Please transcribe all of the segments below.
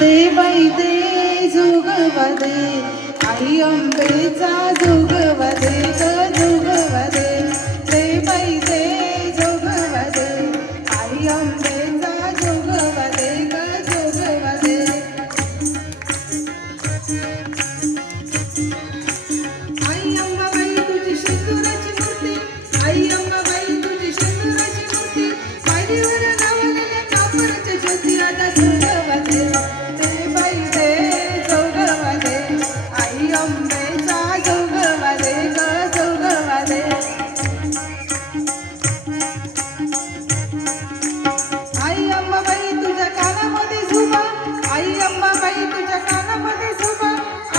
दे बाई दे जोगवदे आई अंबेचा जोगवदे ग जोगवदे दे बाई दे जोगवदे आई अंबेचा जोगवदे ग जोगवदे आई अंबाबाई तुझी शेंदुराची मूर्ती आई अंबाबाई तुझी शेंदुराची मूर्ती पायरीवर लावलेल्या कापराच्या ज्योती आता जोगवदे दे बाई दे जोगवदे आई अंबेचा जोगवदे ग जोगवदे आई अंबाबाई तुझ्या कानामध्ये झुबा आई अंबाबाई तुझ्या कानामध्ये झुबा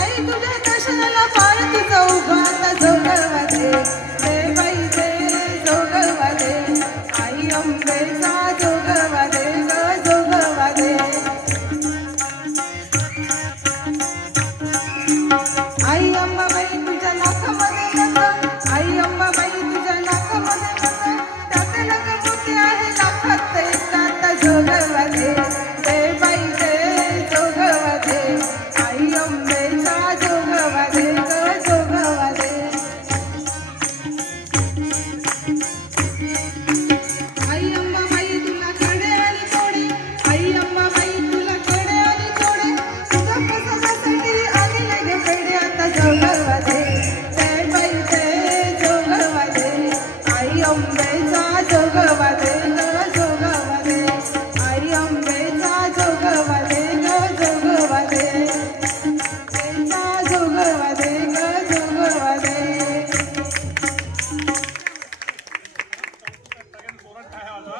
आई तुझ्या दर्शनाला पार तुझा उभा आता जोगवदे दे बाई दे जोगवदे आई अंबेचा जोगवदे ग जोगवदे आई अंबाबाई तुझ्या नाकामध्ये नंद आई अंबाबाई तुझ्या नाकामध्ये नंद त्याचे लग मोठे आहे लाखात एक आता जोगवदे दे बाई दे जोगवदे आई अंबेचा जोगवदे ग जोगवदे आई अंबाबाई तुला कडे आणि तोडे आई अंबाबाई तुला कडे आणि तोडे तुझा प्रसादासाठी आली लगे पेढे आता जोगवदे दे बाई दे जोगवदे आई अंबेचा जोगवदे ग जोगवदे आई अंबेचा जोगवदे ग जोगवदे अंबेचा जोगवदे ग जोगवदे सगळ्यांनी जोरात टाळ्या वाजवा.